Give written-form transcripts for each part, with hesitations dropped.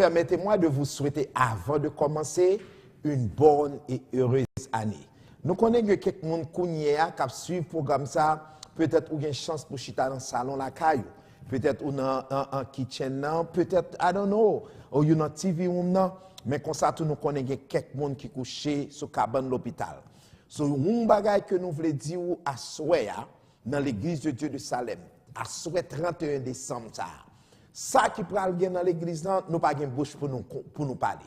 permettez-moi de vous souhaiter, avant de commencer, une bonne et heureuse année. Nous connaissons que quelqu'un qui a suivi le programme ça, peut-être ou une chance pour chita dans le salon la caillou, peut-être ou dans un kitchen, peut-être, I don't know, ou dans TV ou non, mais comme ça, nous connaissons quelqu'un qui couche sur la cabane de l'hôpital. So, un bagage que nous voulons dire à Soya, dans l'église de Dieu de Salem, à Soya 31 décembre, ça qui pral gen dans l'église, nous pas gen bouche pour nous parler.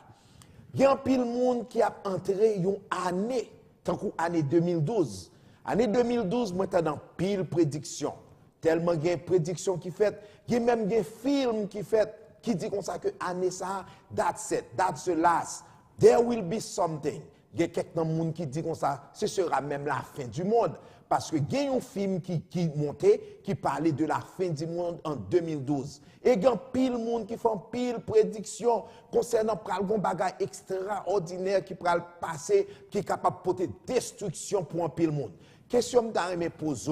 Il y a un pile monde qui a entré une année, tant que année 2012. Année 2012, moi, j'étais dans pile prédiction. Tellement il y a une prédiction qui fait, il y a même un film qui fait, qui dit comme ça que année ça, that's it, that's the last. There will be something. Il y a quelqu'un qui dit comme ça, ce sera même la fin du monde. Parce que il y a un film qui montait, qui parlait de la fin du monde en 2012. Et il y a pile monde qui font pile prédiction concernant un bagage extraordinaire qui va passer, qui est capable de porter destruction pour un pile monde. Question que je pose,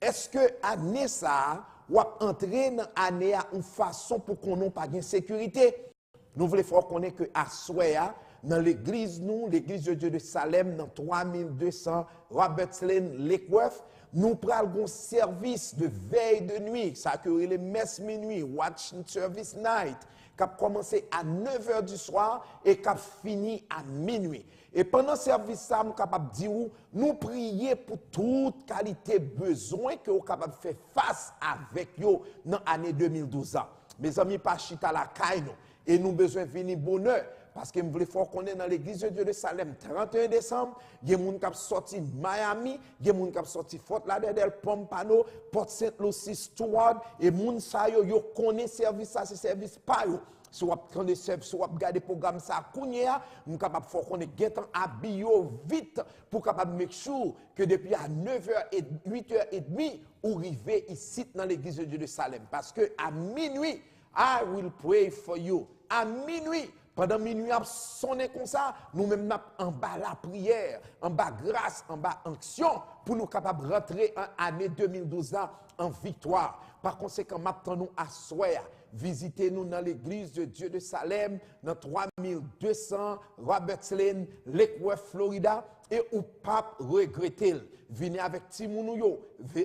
est-ce que l'année ça, ou entrer dans l'année à une façon pour qu'on n'ait pas de sécurité? Nous voulons faire connaître que à Soya, dans l'église, l'église de Dieu de Salem, dans 3200 Roberts Lane, Lakeworth, nous prenons un service de veille de nuit, ça que les messes minuit, watch service night, qui a commencé à 9h du soir et qui a fini à minuit. Et pendant ce service, nous sommes capables de dire, nous prions pour toute qualité besoin que nous sommes capables de faire face avec eux dans l'année 2012. Mes amis, pas chita la caille, et nous avons besoin de venir bonheur. Parce que je voulais faire qu'on est dans l'église de Dieu de Salem 31 décembre, il y a des gens qui sont sortis Miami, il y a des gens qui sont sortis Fort Lauderdale, Pompano, Port St. Lucie, Stewart, et les gens qui connaissent service ça, c'est service pas yo. Si vous regardez le programme ça, nous sommes capables de faire qu'on est habillé vite pour capable make sure que depuis à 9h et 8h30, vous arrivez ici dans l'église de Dieu de Salem. Parce que à minuit, I will pray for you. À minuit, pendant minuit, on sonne comme ça, nous-mêmes en bas la prière, en bas grâce, en bas action, pour nous capables de rentrer en année 2012 en victoire. Par conséquent, maintenant nous à Soya, visitez-nous dans l'église de Dieu de Salem, dans 3200 Roberts Lane, Lakeworth, Florida, et ou pas regretter. Venez avec Timounou,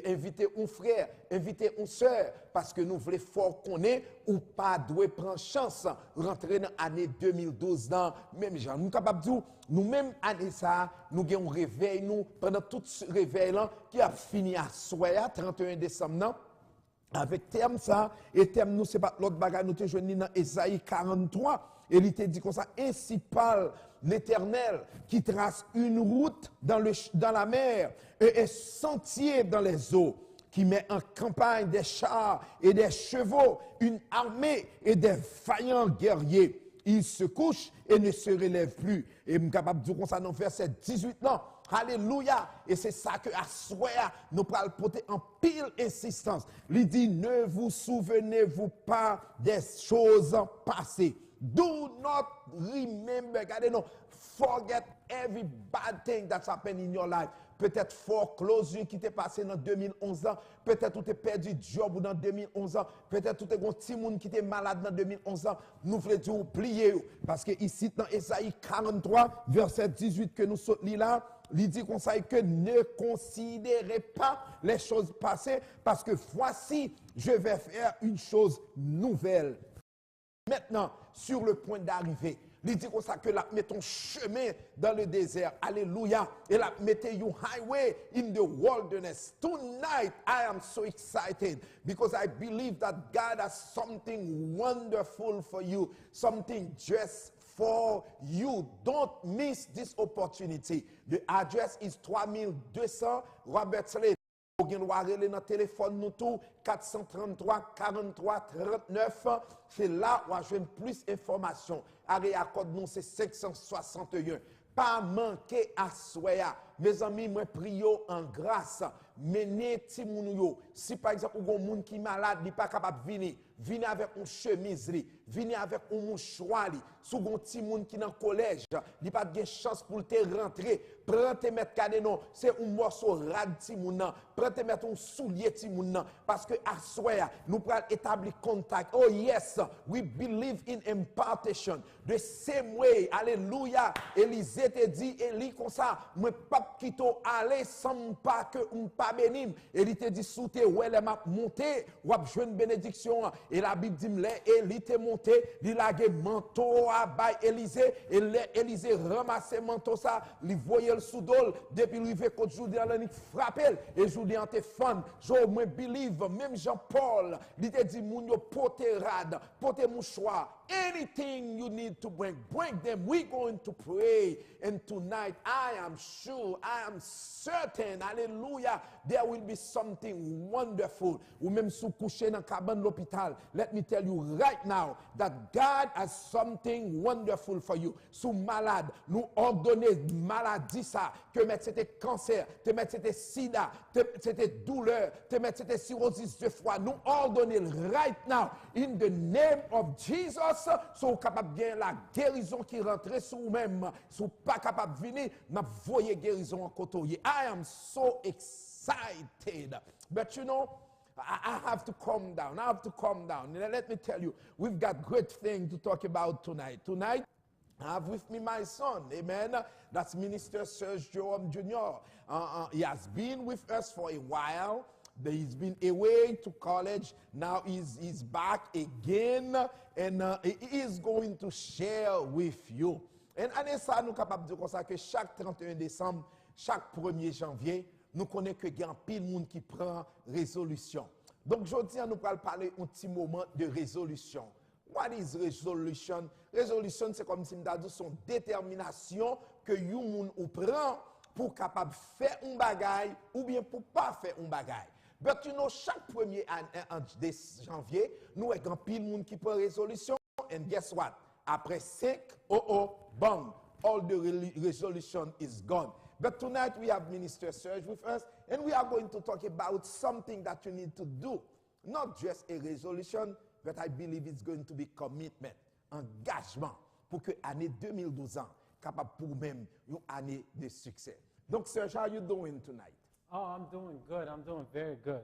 invitez un frère, invitez une soeur, parce que nous voulons fort connaître ou pas doit prendre chance rentrer dans l'année 2012 dans même genre. Nous capables de dire, nous-mêmes année ça, nous avons réveil nous pendant tout ce réveil là qui a fini à Soya 31 décembre. Non? Avec terme ça, et terme nous, c'est pas l'autre bagage, nous te joignons dans Ésaïe 43, et il te dit comme ça, ainsi parle l'Éternel qui trace une route dans la mer et un sentier dans les eaux, qui met en campagne des chars et des chevaux, une armée et des vaillants guerriers. Ils se couchent et ne se relèvent plus. Et je suis capable de dire comme ça dans verset 18 là. Alléluia. Et c'est ça que à Soya, nous pourrons porter en pile insistance. Il dit, ne vous souvenez-vous pas des choses passées. Do not remember. Regardez, non. Forget every bad thing that's happened in your life. Peut-être foreclosure qui t'est passé dans 2011 ans. Peut-être tu t'es perdu job dans 2011 ans. Peut-être tu t'es un petit monde qui était malade dans 2011 ans. Nous voulons dire oublier. Parce que ici, dans Ésaïe 43, verset 18 que nous sommes là, il dit qu'on sait que ne considérez pas les choses passées parce que voici, je vais faire une chose nouvelle. Maintenant, sur le point d'arriver, il dit comme ça que la met ton chemin dans le désert. Alléluia. Et la mettez you highway in the wilderness. Tonight, I am so excited because I believe that God has something wonderful for you. Something just for you. Don't miss this opportunity. The address is 3200 Roberts Lane. Vous pouvez nous dans téléphone nous tout 433 43 39. C'est là où je plus d'informations. Area code nous c'est 561. Pas manquer à Soya. Mes amis, moi prio en grâce. Menez Timounou. Si par exemple, vous avez un monde qui est malade, il n'est pas capable de venir. Venez avec une chemise. vini avec un mouchoir li, sou gon ti moun qui dans collège, li pas de chance pour te rentrer, prends te mettre kade non, c'est un morceau rad ti moun nan, prends te mettre un soulier ti moun nan, parce que à soir nous pral établir contact. Oh yes, we believe in impartation. The same way, alléluia, Élisée te dit, Élie comme ça, moi pas quito aller sans pas que on pas bénim. Élie te dit sous te ouais les m'a monté, ou a joué une bénédiction et la Bible dit m'lè Élie te monté, il a gagné manteau à bay Élisée et Élisée ramassé manteau ça, il voyait le sous-dol depuis arrivé côté Julien il frappé et Julien te fan. Je me believe même Jean-Paul, il te dit moun yo pote rad, pote mouchoir, anything you need to bring them. We going to pray and tonight I am sure, I am certain, hallelujah, there will be something wonderful. Ou même sous couché dans cabane l'hôpital, let me tell you right now that God has something wonderful for you. Sous malade, nous ordonner maladie ça, que mettre c'était cancer, te mettre c'était sida, c'était douleur, te mettre c'était cirrhosis de foie, nous ordonner right now in the name of Jesus. Sont capable bien la guérison qui rentre sur vous-même, sont pas capable de venir, n'a voyé guérison en côté. I am so excited, but you know, I have to calm down. I have to calm down. And let me tell you, we've got great things to talk about tonight. Tonight, I have with me my son, amen. That's Minister Serge Jerome Jr. He has been with us for a while. He's been away to college. Now he's back again, and he is going to share with you. Et année ça, nous sommes capables de dire comme ça que chaque 31 décembre, chaque 1er janvier, nous connaissons que il y a un pile monde qui prend résolution. Donc aujourd'hui, nous allons parler un petit moment de résolution. What is resolution? Résolution, c'est comme si nous avons son détermination que vous prend pour capable faire un bagage ou bien pour pas faire un bagage. But you know, chaque 1er janvier, nous avons un pile monde qui prend résolution. And guess what? Après 5, bam, all the resolution is gone. But tonight we have Minister Serge with us, and we are going to talk about something that you need to do. Not just a resolution, but I believe it's going to be commitment, engagement, pour que l'année 2012 capable pour même une année de succès. Donc Serge, how are you doing tonight? Oh, I'm doing good. I'm doing very good.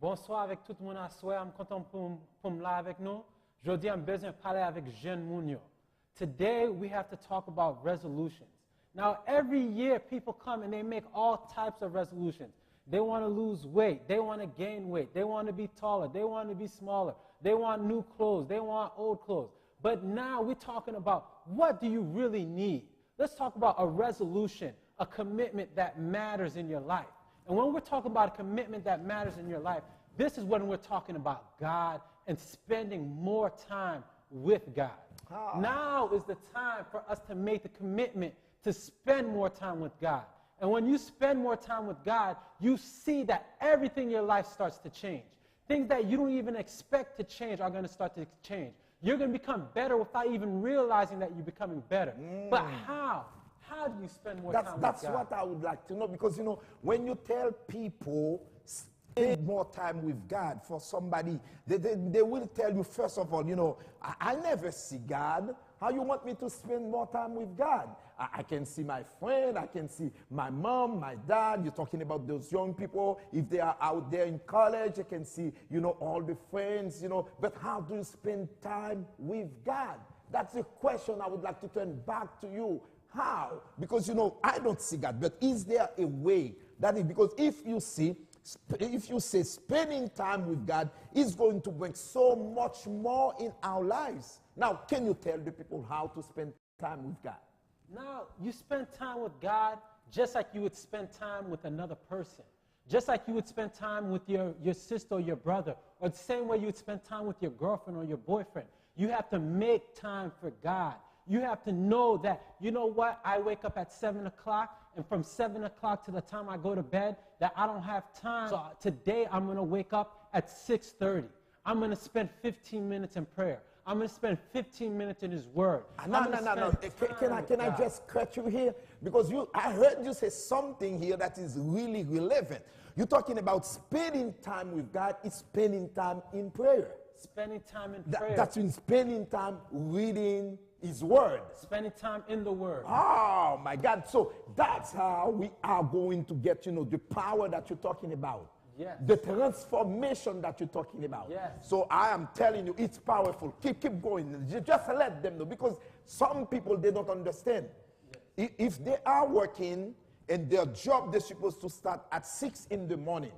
Bonsoir avec tout le monde à soir. I'm content pour me là avec nous. Aujourd'hui, I'm besoin de parler avec Jeune Mounio. Today, we have to talk about resolutions. Now, every year, people come and they make all types of resolutions. They want to lose weight. They want to gain weight. They want to be taller. They want to be smaller. They want new clothes. They want old clothes. But now we're talking about what do you really need? Let's talk about a resolution, a commitment that matters in your life. And when we're talking about a commitment that matters in your life, this is when we're talking about God and spending more time with God. Now is the time for us to make the commitment to spend more time with God. And when you spend more time with God, you see that everything in your life starts to change. Things that you don't even expect to change are going to start to change. You're going to become better without even realizing that you're becoming better. But how? How do you spend more time with God? That's what I would like to know, because, you know, when you tell people spend more time with God for somebody, they will tell you, first of all, you know, I never see God. How you want me to spend more time with God? I can see my friend, I can see my mom, my dad. You're talking about those young people. If they are out there in college, I can see, you know, all the friends, you know. But how do you spend time with God? That's a question I would like to turn back to you. How? Because, you know, I don't see God, but is there a way that is, because if you say spending time with God is going to bring so much more in our lives. Now, can you tell the people how to spend time with God? Now, you spend time with God just like you would spend time with another person. Just like you would spend time with your sister or your brother, or the same way you would spend time with your girlfriend or your boyfriend. You have to make time for God. You have to know that, you know what, I wake up at 7 o'clock, and from 7 o'clock to the time I go to bed, that I don't have time. So today I'm going to wake up at 6:30. I'm going to spend 15 minutes in prayer. I'm going to spend 15 minutes in His Word. No. Can I just cut you here? Because I heard you say something here that is really relevant. You're talking about spending time with God, it's spending time in prayer. spending time in prayer. That's in spending time reading His Word. Spending time in the Word. Oh my God. So that's how we are going to get, the power that you're talking about. Yes. The transformation that you're talking about. Yes. So I am telling you, it's powerful. Keep going. Just let them know, because some people, they don't understand. Yes. If they are working and their job, they're supposed to start at 6 in the morning,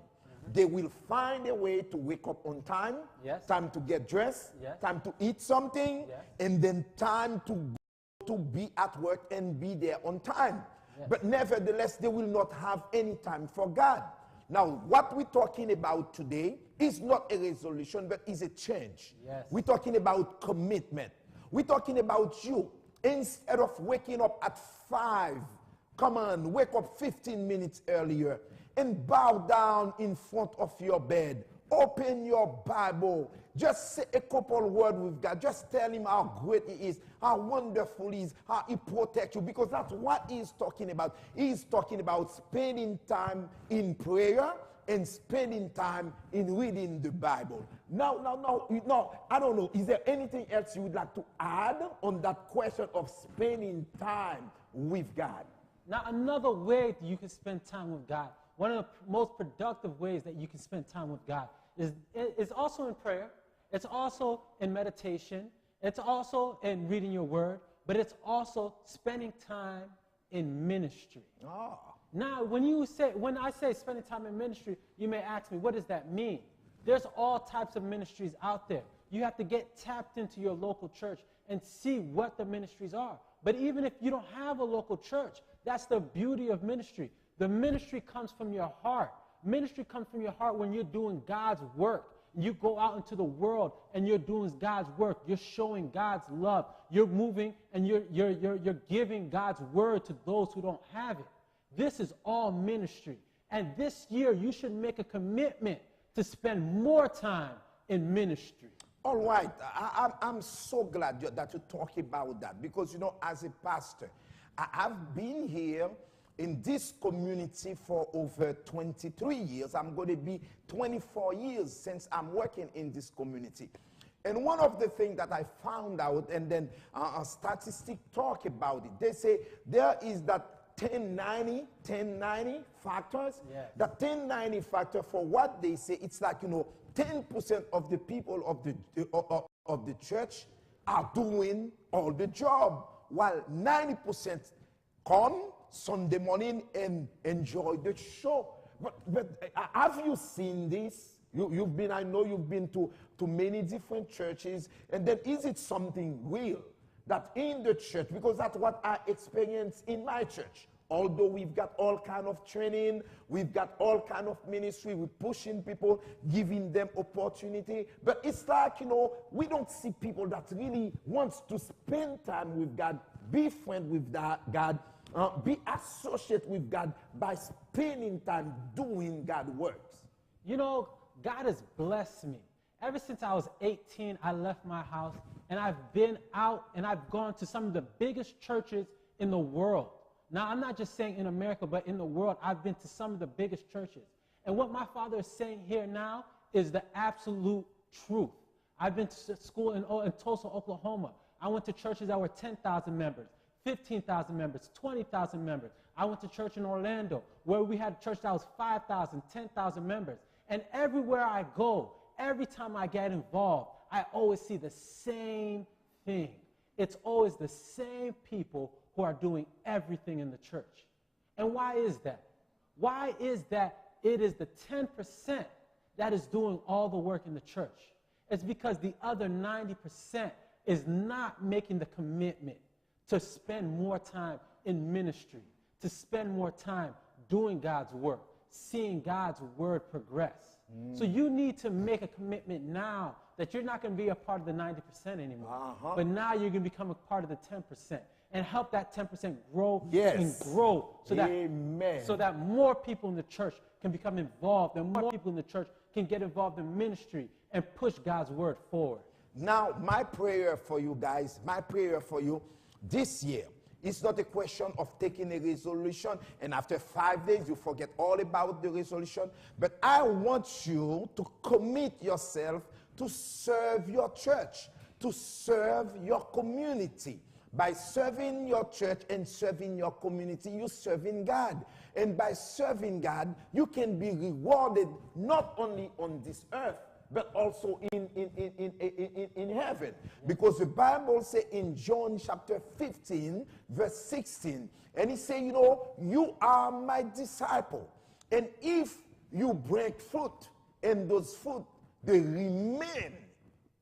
they will find a way to wake up on time, Yes. time to get dressed, Yes. time to eat something, Yes. and then time to go to be at work and be there on time. Yes. But nevertheless, they will not have any time for God. Now, what we're talking about today is not a resolution, but is a change. Yes. We're talking about commitment. We're talking about you. Instead of waking up at 5, come on, wake up 15 minutes earlier and bow down in front of your bed. Open your Bible. Just say a couple words with God. Just tell Him how great He is, how wonderful He is, how He protects you, because that's what He's talking about. He's talking about spending time in prayer and spending time in reading the Bible. Now, I don't know. Is there anything else you would like to add on that question of spending time with God? Now, another way that you can spend time with God, one of the most productive ways that you can spend time with God is also in prayer. It's also in meditation. It's also in reading your word, but it's also spending time in ministry. Oh. Now, when I say spending time in ministry, you may ask me, what does that mean? There's all types of ministries out there. You have to get tapped into your local church and see what the ministries are. But even if you don't have a local church, that's the beauty of ministry. The ministry comes from your heart. Ministry comes from your heart when you're doing God's work. You go out into the world and you're doing God's work. You're showing God's love. You're moving and you're giving God's word to those who don't have it. This is all ministry. And this year, you should make a commitment to spend more time in ministry. All right. I'm so glad that you talk about that, because, as a pastor, I've been here in this community for over 23 years. I'm going to be 24 years since I'm working in this community. And one of the things that I found out, and then statistics talk about it, they say there is that 1090 factors. Yes. The 1090 factor, for what they say, it's like, 10% of the people of the church are doing all the job, while 90% come Sunday morning and enjoy the show. But have you seen this? You've been, I know you've been to many different churches, and then is it something real that in the church, because that's what I experience in my church. Although we've got all kind of training, we've got all kind of ministry, we're pushing people, giving them opportunity, but it's like, we don't see people that really wants to spend time with God, be friend with God, be associate with God by spending time doing God's works. God has blessed me. Ever since I was 18, I left my house, and I've been out, and I've gone to some of the biggest churches in the world. Now, I'm not just saying in America, but in the world, I've been to some of the biggest churches. And what my father is saying here now is the absolute truth. I've been to school in Tulsa, Oklahoma. I went to churches that were 10,000 members, 15,000 members, 20,000 members. I went to church in Orlando, where we had a church that was 5,000, 10,000 members. And everywhere I go, every time I get involved, I always see the same thing. It's always the same people who are doing everything in the church. And why is that? Why is that it is the 10% that is doing all the work in the church? It's because the other 90% is not making the commitment to spend more time in ministry, to spend more time doing God's work, seeing God's word progress. So you need to make a commitment now that you're not going to be a part of the 90% anymore, but now you're going to become a part of the 10%. And help that 10% grow and grow so that more people in the church can become involved, and more people in the church can get involved in ministry and push God's word forward. Now, my prayer for you guys, my prayer for you this year, it's not a question of taking a resolution and after 5 days you forget all about the resolution, but I want you to commit yourself to serve your church, to serve your community. By serving your church and serving your community, you're serving God. And by serving God, you can be rewarded not only on this earth, but also in heaven. Because the Bible says in John chapter 15, verse 16, and he said, you know, you are my disciple. And if you break fruit, and those fruit, they remain.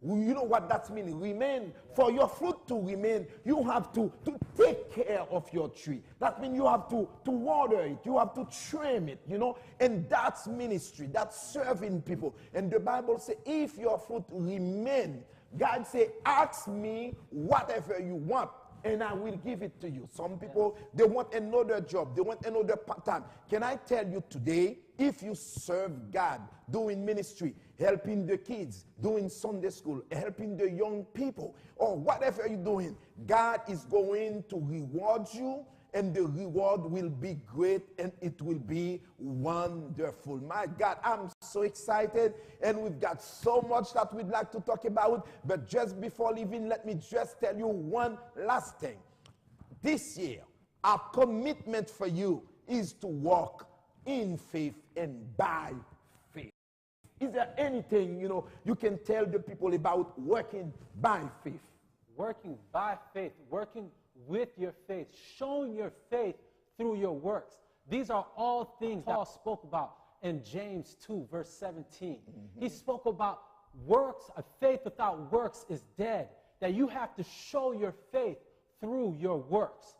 You know what that means? Remain. For your fruit to remain, you have to take care of your tree. That means you have to water it. You have to trim it, you know. And that's ministry. That's serving people. And the Bible says, if your fruit remain, God say, ask me whatever you want, and I will give it to you. Some people, they want another job. They want another part-time. Can I tell you today, if you serve God, doing ministry, helping the kids, doing Sunday school, helping the young people, or whatever you're doing, God is going to reward you, and the reward will be great, and it will be wonderful. My God, I'm so excited, and we've got so much that we'd like to talk about, but just before leaving, let me just tell you one last thing. This year, our commitment for you is to walk in faith and by faith. Is there anything, you know, you can tell the people about working by faith? Working by faith, working with your faith, showing your faith through your works. These are all things that Paul spoke about in James 2, verse 17. He spoke about works, a faith without works is dead, that you have to show your faith through your works.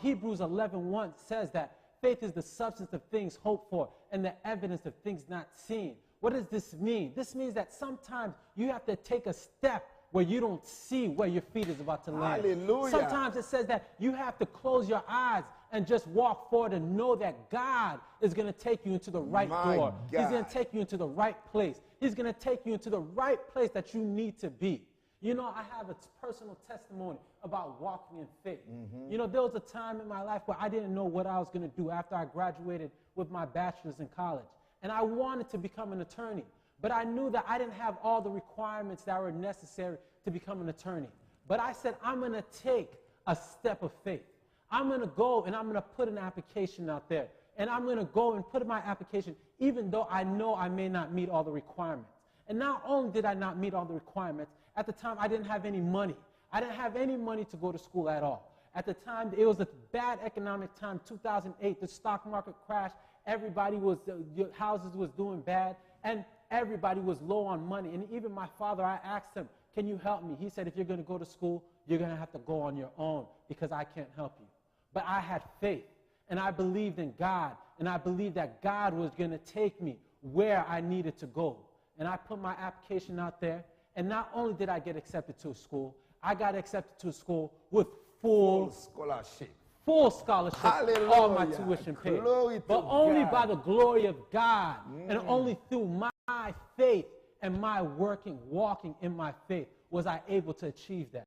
Hebrews 11:1 says that faith is the substance of things hoped for and the evidence of things not seen. What does this mean? This means that sometimes you have to take a step where you don't see where your feet is about to land. Hallelujah. Sometimes it says that you have to close your eyes and just walk forward and know that God is going to take you into the right door. He's going to take you into the right place. He's going to take you into the right place that you need to be. You know, I have a personal testimony about walking in faith. You know, there was a time in my life where I didn't know what I was going to do after I graduated with my bachelor's in college. And I wanted to become an attorney. But I knew that I didn't have all the requirements that were necessary to become an attorney. But I said, I'm going to take a step of faith. I'm going to go and I'm going to put an application out there. And I'm going to go and put in my application, even though I know I may not meet all the requirements. And not only did I not meet all the requirements, at the time I didn't have any money. I didn't have any money to go to school at all. At the time, it was a bad economic time, 2008, the stock market crashed. Everybody was, houses was doing bad. And everybody was low on money. And even my father, I asked him, can you help me? He said, if you're going to go to school, you're going to have to go on your own because I can't help you. But I had faith, and I believed in God, and I believed that God was going to take me where I needed to go. And I put my application out there, and not only did I get accepted to a school, I got accepted to a school with full scholarship. Full scholarship, Hallelujah. All my tuition paid. But only God. by the glory of God and only through my faith and my walking in my faith was I able to achieve that.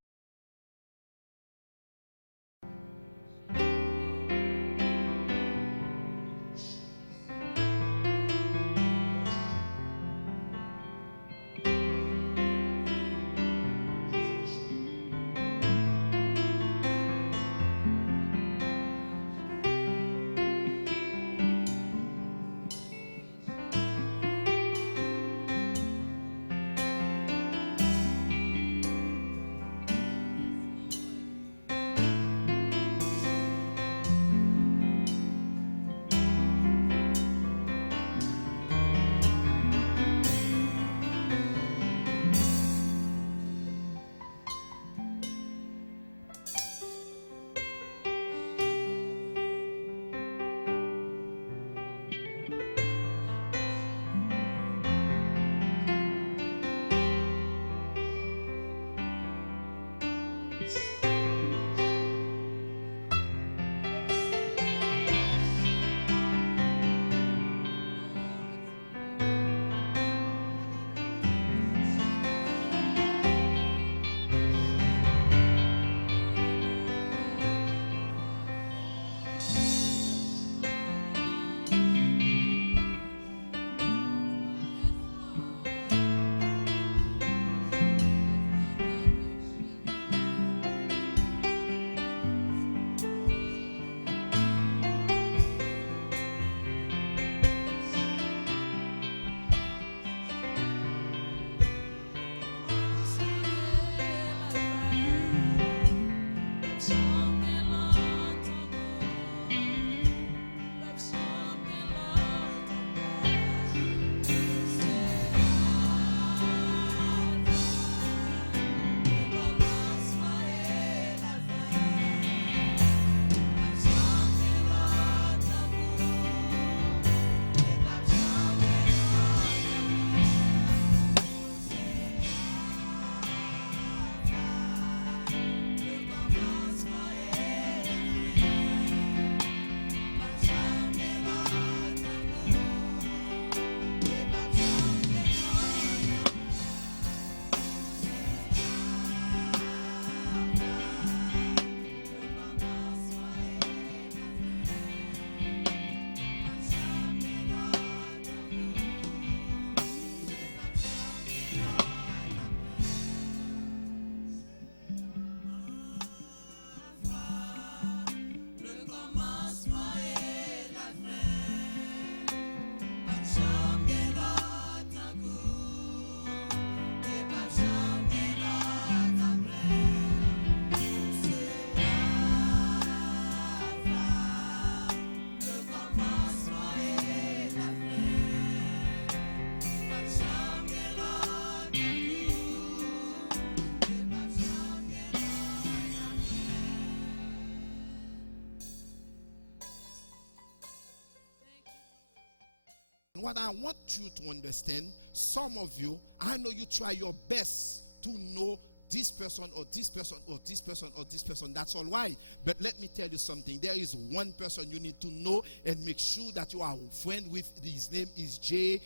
what I want you to understand, some of you, I know you try your best to know this person or this person or this person or this person. That's all right. But let me tell you something. There is one person you need to know and make sure that you are a friend with. His name is Jesus.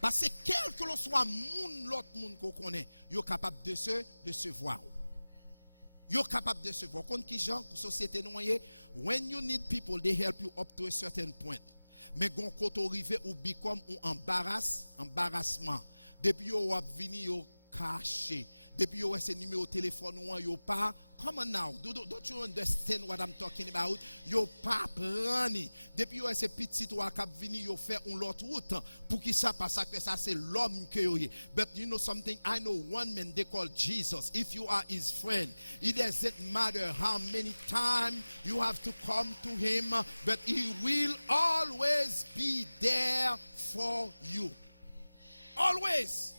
Parce que quel que l'on soit moun l'autre moun qu'on connaît, yo capable de se voir. You're capable de se voir. Quand qui gens société noyée, when you need people, they help you up to a certain point. Mais quand on arrive ou become ou embarrassement. Depuis yo ap vini yo caché. Depuis yo ese numéro téléphone ou yo pas. Come on now. Don't you understand what I'm talking about? Yo pas prani. Depuis yo ese petit ou k'ap vini yo fait un l'autre route pour qui ça parce que ça c'est l'homme que yo. But you know something, I know one man they call Jesus. If you are his friend, it doesn't matter how many times you have to come to him, but he will always be there for you. Always.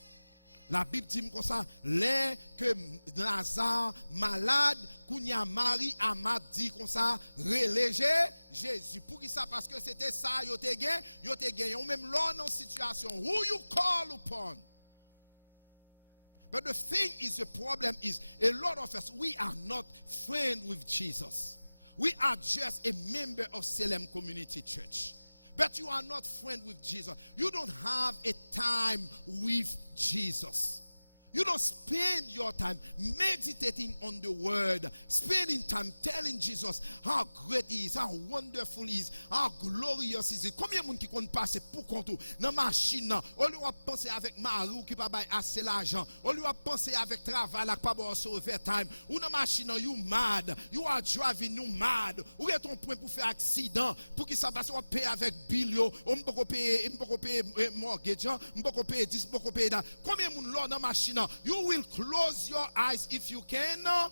La Bible dit comme ça, les que Lazare malade, Kounia Marie Amad dit comme ça, reléger Jésus. Pour qui ça? Parce que c'était ça, yo te gagné, ou même là dans situation, who you call upon. But the thing is, the problem is, a lot of us, we are not friends with Jesus. We are just a member of Salem Community Church. But you are not friends with Jesus. You don't have a time with Jesus. You don't spend your time meditating on the word, spending time telling Jesus how great he is, how wonderful he is, how glorious he is. Combien de monde qui compte passer pour compte dans machine, on lui a pensé avec Marou qui pas bail assez l'argent, on lui a pensé avec travail là pas bon sur overtime, ou dans machine you mad, you are driving you mad, ou est ton point pour faire accident, pour qui ça passe on payer avec bill yo, on peut payer mortgage, on peut payer 10, on peut payer là. Combien de monde là dans machine? You will close your eyes if you can.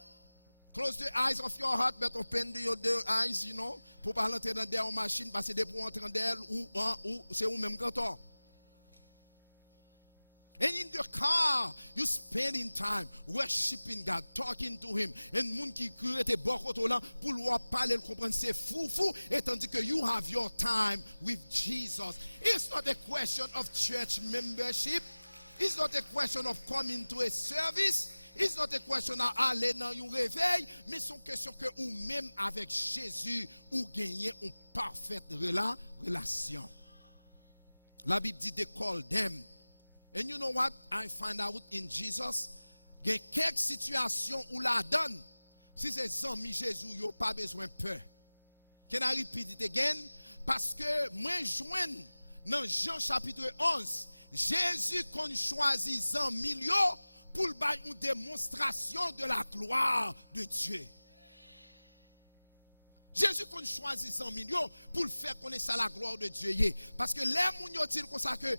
Close the eyes of your heart, but open your eyes, you know. Pour pas rentrer dans des machines, parce que pour entrer dans ou c'est ou même canton. And in the car, you spending time worshiping God, talking to Him. And moun qui crée beaucoup là pour lui parler, comprendre c'est fou, et tandis que you have your time with Jesus. It's not a question of church membership. It's not a question of coming to a service. It's not a question of aller dans un réveil. Mais c'est une question que ou même avec Jésus, ou gagner une parfaite relation. La Bible dit they call them. And you know what I find out in Jesus? Il y a quelques situations où la donne. Si c'est amis Jésus, il n'y a pas besoin de peur. Can I repeat it again? Parce que moi, joigne dans Jean chapitre 11. Jésus qu'on choisit en milieu pour une démonstration de la gloire de Dieu. Jésus qu'on choisit 100 millions pour faire connaître la gloire de Dieu. Parce que les gens disent comme ça que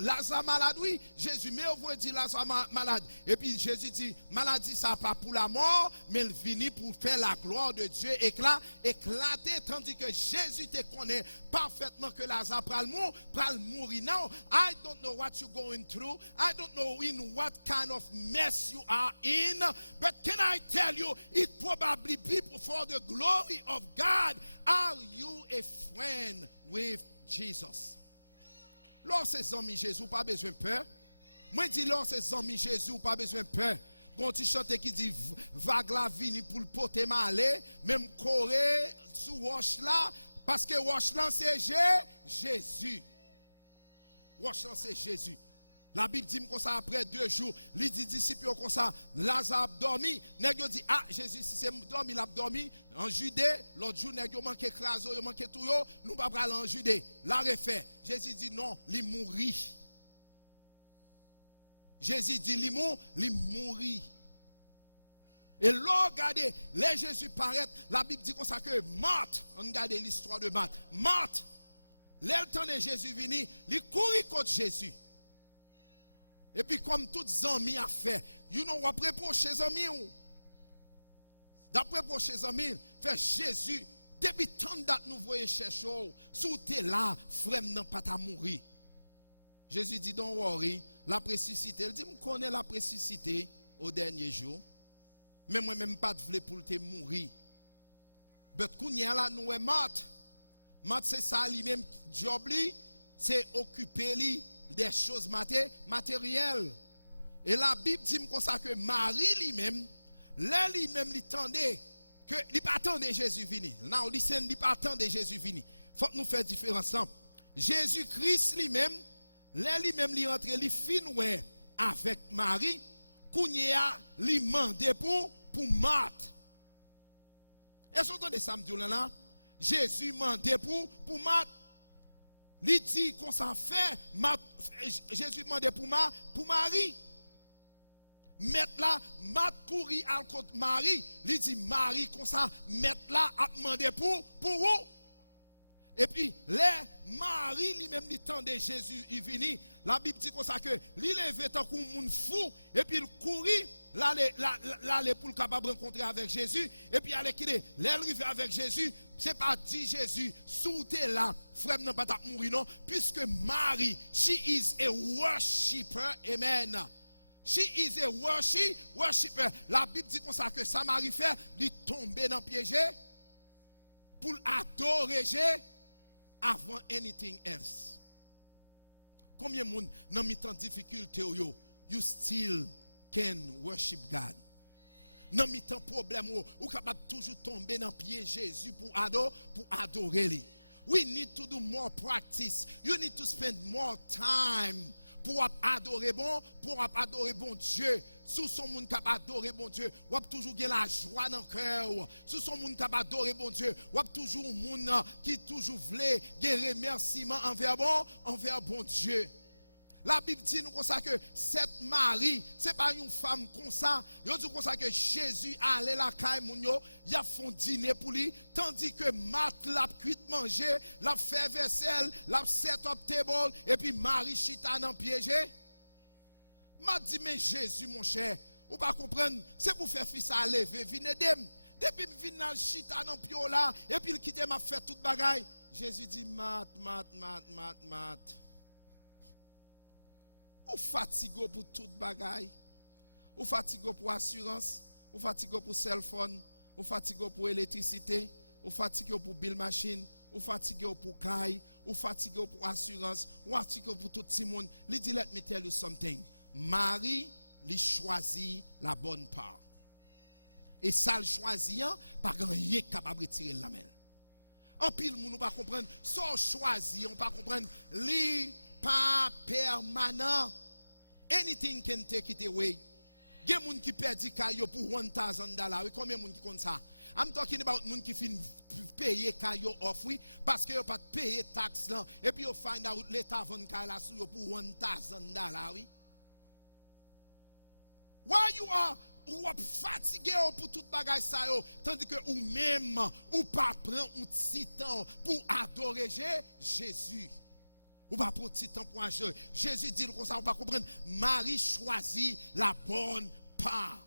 Lazare malade, oui, Jésus, mais on veut dire Lazare malade. Et puis Jésus dit, maladie ça pas pour la mort, mais il vient pour faire la gloire de Dieu éclater, tandis que Jésus te connaît parfaitement que Lazare pral mourir. Now, I don't know what you're going through. I don't know in what kind of mess you are in. But can I tell you, it probably be for the glory of God. Are you a friend with Jesus? Lorsque c'est amis Jésus, pas besoin de peur. Moi dis lorsque c'est amis Jésus, pas besoin de peur. Quand tu chantes qui dit vague la vini pour le porter malé, même coré sous roche là, parce que roche là c'est Jésus. Roche là c'est Jésus. La Bible dit comme ça après 2 jours, les disciples comme ça, Lazare a dormi. Nèg dit Jésus si c'est dormi, il a dormi en Judée, l'autre jour nèg manqué craso, il manqué tout yo, nous pas aller en Judée. La refait. Jésus dit non, il mourit. Jésus dit il mourit. Et là, regardez, les Jésus paraît, la Bible dit comme ça que Marthe, on regarde l'histoire de Marthe. Marthe, l'temps de Jésus venu, il courit contre Jésus. Et puis comme tous les amis a fait, you know, après reprocher les amis ou? D'après reprocher les amis, fait Jésus, depuis tant que nous voyons chercher, sous t'es là, frère n'a pas à mourir. Jésus dit, don't worry, la précipité. Il dit, je connais la précipité au dernier jour, mais moi même pas de vle pour te mourir. but kounya la nou Marthe. Marthe c'est ça lui-même job li, c'est occuper li des choses matérielles. Et la Bible dit comme ça que Marie lui-même, là lui-même lui tendait que il pas attendre Jésus venir. Non, il pas attendre Jésus venir. Faut que nous faire différence. Jésus-Christ lui-même, là lui-même lui rentre li fin ouais avec Marie, kounya li mandé pour Marthe. Est-ce que vous entendez ça me là? Jésus mandé pour Marthe. Il dit qu'on s'en fait, Jésus mandé pour Marie. Mettre là, Marthe courir à côté Marie. Il dit Marie qu'on s'en mettre là à demander pour vous. Et puis, les Marie lui-même dit tant de Jésus il vini. La Bible dit comme ça que il levé tant qu'on monde fou et puis il courir là pour le capable rencontrer avec Jésus et puis aller qu'il l'arriver avec Jésus, c'est pas dit Jésus sous t'es là, frère n'a pas mourir non, puisque Marie, she is a worshipper. Amen. She is a worshipper. La Bible dit comme ça que sa Marie fait, il tomber dans piège pour adorer avant anything else. Combien de monde dans mes temps difficulté you still can worship God. Dans mes temps problème ou capable toujours tomber dans pied Jésus pour adorer lui. We need to do more practice. You need to spend more time pour adorer bon Dieu. Sous son monde capable adorer bon Dieu, ou toujours gen la joie dans cœur. Sous son monde capable adorer bon Dieu, ou toujours monde qui toujours voulait gen remerciement envers bon Dieu. La Bible dit nous comme ça que cette Marie, c'est pas une femme comme ça. Yo dit comme ça que Jésus allait la caille moun yo, y a font dîner pour lui, tandis que Marthe l'a cuite manger, l'a fait vaisselle, l'a set up table et puis Marie chita dans piégé. M'a dit mais Jésus mon cher, ou pas comprendre, c'est pour faire fils à lever, venez dem. Depuis me vinn dans chita dans pio là et puis il quitte m'a fait toute bagaille. Jésus dit Marthe. Ou fatigué pour toute bagaille, ou fatigué pour assurance, ou fatigué pour cell phone, ou fatigué pour électricité, ou fatigué pour bill machine, ou fatigué pour caille, ou fatigué pour assurance, ou fatigué pour tout le monde. Il dit let me tell you something. Marie, il choisit la bonne part. Et ça le choisit pas rien capable de retirer la main. En pile moun pas comprendre, ça choisit, on pas comprendre li pas permanent. Anything can take it away. Il y a des gens qui perdent kayo pour $1,000. Combien de gens qui comptent ça? I'm talking about gens qui fin payer kayo off oui parce que yo pas payer taxe là et puis yo find out l'état vend kayo là sur pour $1,000 oui. Why you are fatigué pour toute bagaille ça yo tandis que ou même ou pas prendre un petit temps pour adorer Jésus. Ou pas prendre petit temps pour adorer. Jésus dit comme ça on va comprendre. Marie choisit la bonne part.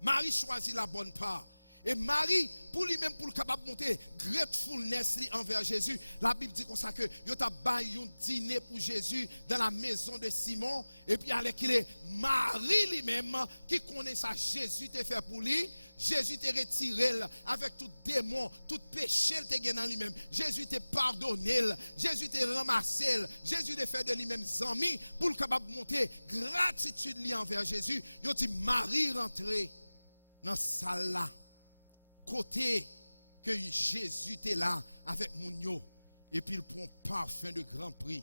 Marie choisit la bonne part. Et Marie, pour lui-même, pour le capable de monter, gratefulness envers Jésus, la Bible dit comme ça que il a baillé un dîner pour Jésus dans la maison de Simon. Et puis, avec il est Marie lui-même qui connaît ça, Jésus t'a fait pour lui. Jésus t'a retiré avec tout démon, tout péché t'a gagné dans lui-même. Jésus t'a pardonné, Jésus t'a ramassé, Jésus t'a fait de lui-même amis pour le capable de monter gratitude lui envers Jésus. Il a dit Marie rentrée dans cette salle là. Côté que Jésus était là avec mon yo et puis il prend parfum de grand prix.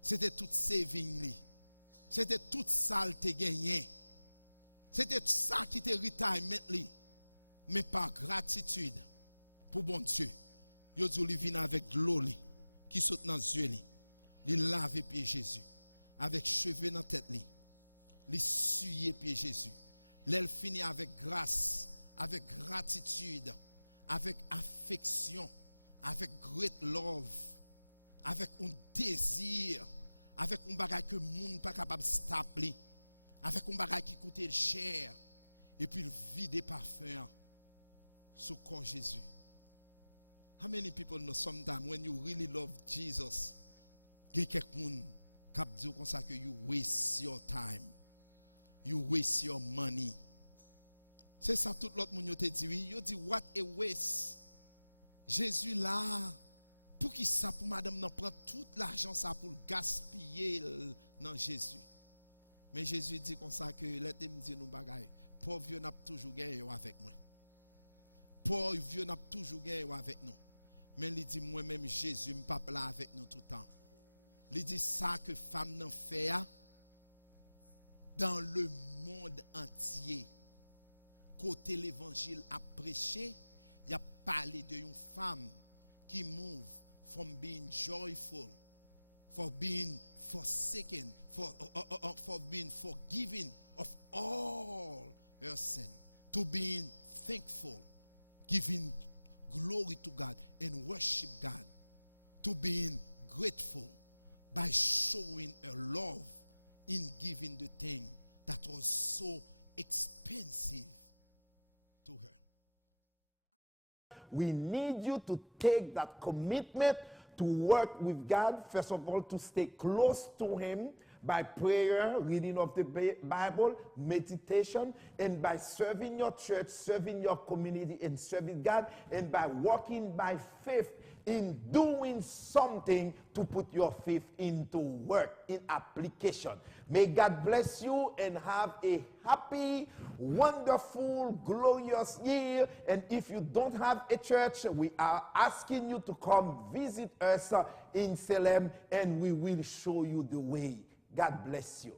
C'était tout saving. C'était tout ça te gagné. C'était ça qui était retirement li. Mais par gratitude pour bon Dieu, yo dit il vient avec l'eau qui saute dans les yeux li. Il lave pied Jésus avec cheveux dans tête li. Il suye pied Jésus. L'elle finit avec grâce, avec gratitude, avec affection, avec great love, avec un désir, avec un bagage que le monde n'est pas capable de stapler, avec un bagage qui coûte cher, et puis le vide parfum sur le corps Jésus. How many people know sometimes when you really love Jesus, il y a quelqu'un qui dit comme ça que you waste your time, you waste your money. C'est ça tout l'autre monde te dit oui, yo dit what a waste. Jésus là pour qui ça pour madame nan prend tout l'argent ça pour gaspiller dans Jésus. Mais Jésus dit comme ça que laissez me dire nous bagaille. Pauvre vieux n'a toujours gagné avec moi. Pauvre vieux n'a toujours gagné avec nous. Mais il dit moi-même Jésus me pas là avec nous tout le temps. Il dit ça que femme n'en fait dans le monde entier. Côté l'évangile a prêché, il a parlé de une femme qui move from being joyful, for being forsaken, for being forgiven of all her sin, to being thankful, giving glory to God and worship God, to being grateful by showing her love in giving the thing that was so expensive to her. We need you to take that commitment to work with God. First of all, to stay close to Him by prayer, reading of the Bible, meditation, and by serving your church, serving your community, and serving God, and by walking by faith in doing something to put your faith into work, in application. May God bless you and have a happy, wonderful, glorious year. And if you don't have a church, we are asking you to come visit us in Salem, and we will show you the way. God bless you.